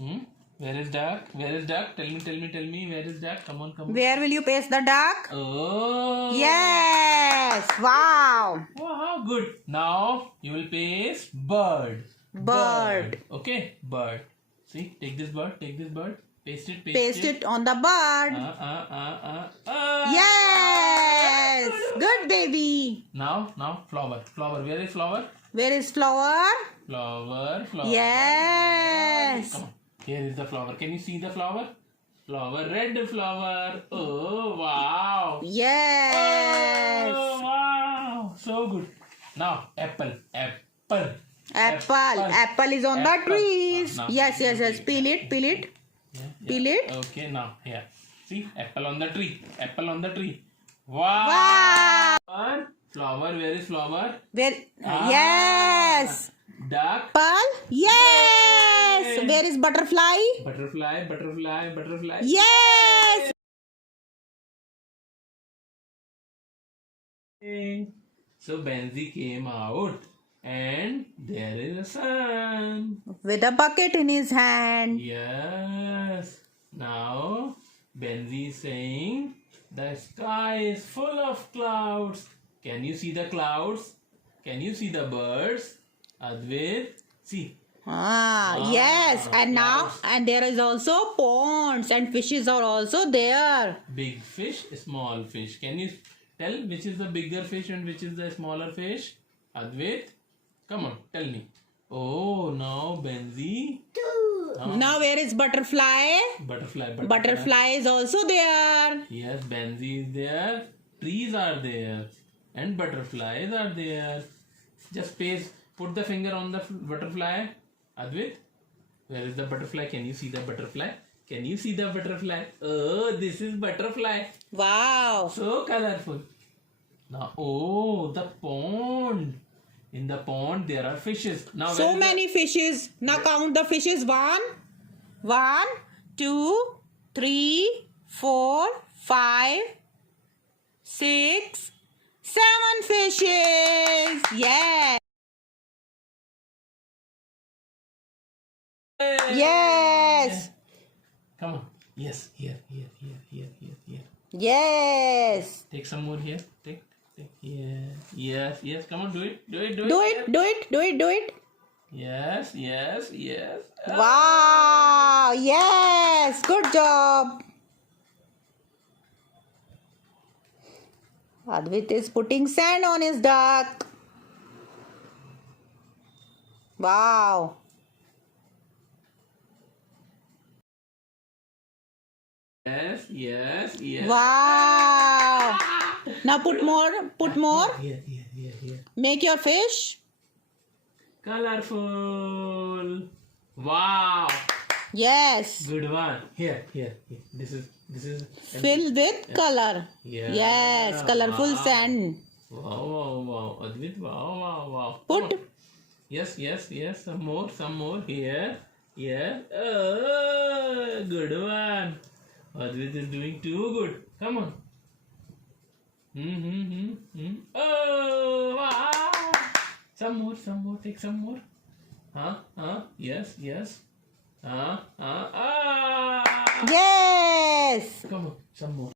Hmm? Where is duck? Where is duck? Tell me. Where is duck? Come on. Where will you paste the duck? Oh. Yes. Wow. Wow, good. Now you will paste bird. Bird. Okay, bird. See, take this bird. Paste it. Paste it on the bird. Ah. Yes. Good baby. Now, flower. Where is flower? Where is flower? Flower. Yes. Come on. Here is the flower. Can you see the flower? Red flower. Oh, wow. Yes. Oh, wow. So good. Now, apple. Apple is on the trees. Now, Yes. Peel it. Yeah. Peel it. Okay, now, here. See, apple on the tree. Wow. Wow. Flower. Where is flower? Where? Yes. Duck. Apple. Yes. Yay. Where is butterfly? Butterfly. Yes. So Benzi came out and there is a sun. With a bucket in his hand. Yes. Now Benzi is saying the sky is full of clouds. Can you see the clouds? Can you see the birds? Advait, see. Yes. And now, and there is also ponds and fishes are also there. Big fish, small fish. Can you tell which is the bigger fish and which is the smaller fish? Advait, come on, tell me. Oh, now Benzi. Now where is butterfly? Butterfly is also there. Yes, Benzi is there. Trees are there. And butterflies are there. Just put the finger on the butterfly. Advait, where is the butterfly? Can you see the butterfly? Oh, this is butterfly. Wow. So colorful. Now, oh, the pond. In the pond, there are fishes. Now, So many fishes. Now count the fishes. 1, 2, 3, 4, 5, 6, 7 fishes. Yes. Yes. Come on. Yes, here. Yes. Take some more here. Take. Yeah. Yes. Come on, do it. Do it. Yes. Wow. Yes. Good job. Advait is putting sand on his duck. Wow. Yes. Wow. Now put more. Here. Make your fish. Colorful. Wow. Yes. Good one. Here. This is Filled with color. Yeah. Yes. Colorful Wow. sand. Wow. Advait, wow. Put. Yes. Some more. Here. Yes. Oh, good one. Advait is doing too good. Come on. Oh, wow. Some more. Take some more. Yes. Yes. Come on, some more.